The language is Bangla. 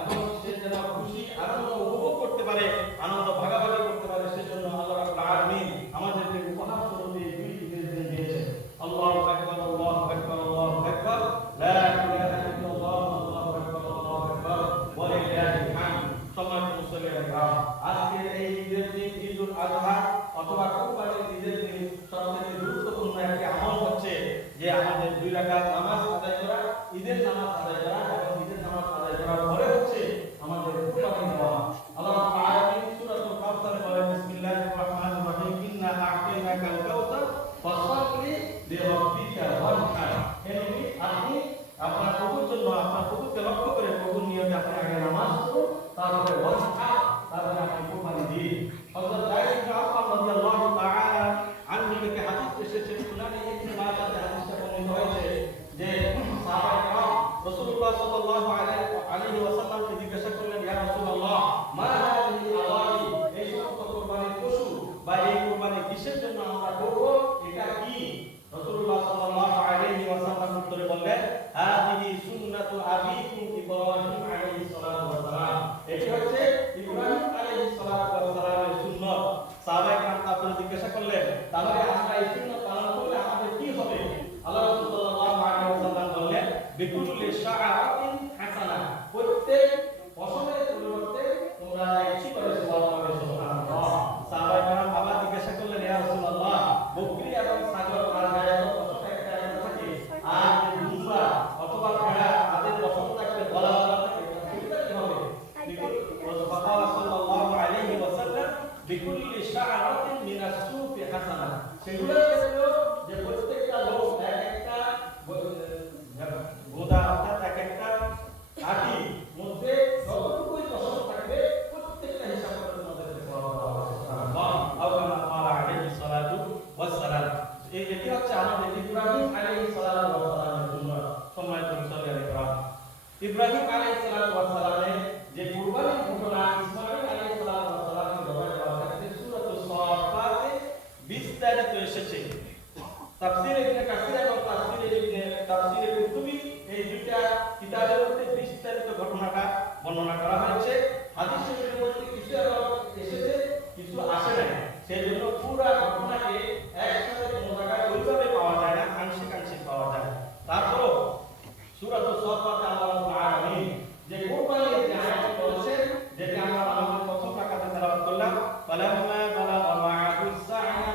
এবং সে যেন খুশি, আনন্দ উপভোগ করতে পারে, আনন্দ ভাগাভাগি করতে পারে, সেজন্য আল্লাহ রাব্বুল আমাদেরকে উপহার স্বরূপ এই অথবা ঈদের দিন সবথেকে গুরুত্বপূর্ণ একটি আমল হচ্ছে যে আমাদের দুই রাকাত নামাজ আদায় করা, ঈদের নামাজ আদায় করা এবং ঈদের নামাজ আদায় করার পরে হচ্ছে আমাদের আল্লাহ কাউসারে বলেন, বিসমিল্লাহির রহমানির রহিম, ইন্না আ'তাইনাকাল কাউসার ফাসাল্লি ওয়ানহার। হে নবী, আপনি আপনার প্রভুর জন্য, আপনার প্রভুকে লক্ষ্য করে প্রভুর নিয়মে আপনি আগে নামাজ পড়ুন, তারপরে ওয়ানহার সাল্লাল্লাহু আলাইহি ওয়াসাল্লামকে জিজ্ঞাসা করলেন, ইয়া রাসূলুল্লাহ, মা হাযিহি আওয়ালি এই সমস্ত কুরবানির পশু বা এই কুরবানি কিসের জন্য আমরা করব, এটা কি? রাসূলুল্লাহ সাল্লাল্লাহু আলাইহি ওয়াসাল্লাম উত্তরে বললেন হাযিহি সুন্নাতু আবিকুম ইব্রাহিম আলাইহিস সালাতু ওয়াস সালাম। এটি হচ্ছে ইব্রাহিম আলাইহিস সালাতু ওয়াস সালামের সুন্নাত। সাহাবায়ে কেরাম তারপরে জিজ্ঞাসা করলেন, তাহলে আমরা এই সুন্নাত পালন করলে আমাদের কি হবে আল্লাহ রাসূল সাল্লাল্লাহু আলাইহি ওয়াসাল্লাম বললেন বিকুল্লি শাআরাতিন হাসানা প্রত্যেক ফসলের পরিবর্তে তোমরা একটি করে সওয়াব পাবে সুবহানাল্লাহ। সাহাবায়ে কেরাম আবার জিজ্ঞাসা করলেন, ইয়া রাসূলুল্লাহ, বকরি এবং ছাগল আর গায়ে তো পশু একটা থাকে? আর দুসরা অথবা ভেড়া, তাদের পশু থাকবে গলা গলা কি হবে। ফাকাল সাল্লাল্লাহু আলাইহি ওয়াসাল্লাম বিকুল্লি শাআরাতিন মিনাস সুফি হাসানা সেগুলো ইব্রাহিম আলাইহিস ওয়াস সালামের যে কুরবানির ঘটনা ইসমাঈল আলাইহিস দেওয়া থাকছে সূরাতুস সাফাতে বিস্তারিত এসেছে। তাফসীরে ইবনে কাসির এবং তাফসীরে ইবনে, তাফসীরে কুতুবি এই দুইটা কিতাবের মধ্যে বিস্তারিত ঘটনাটা বর্ণনা করা হয়েছে। হাদিস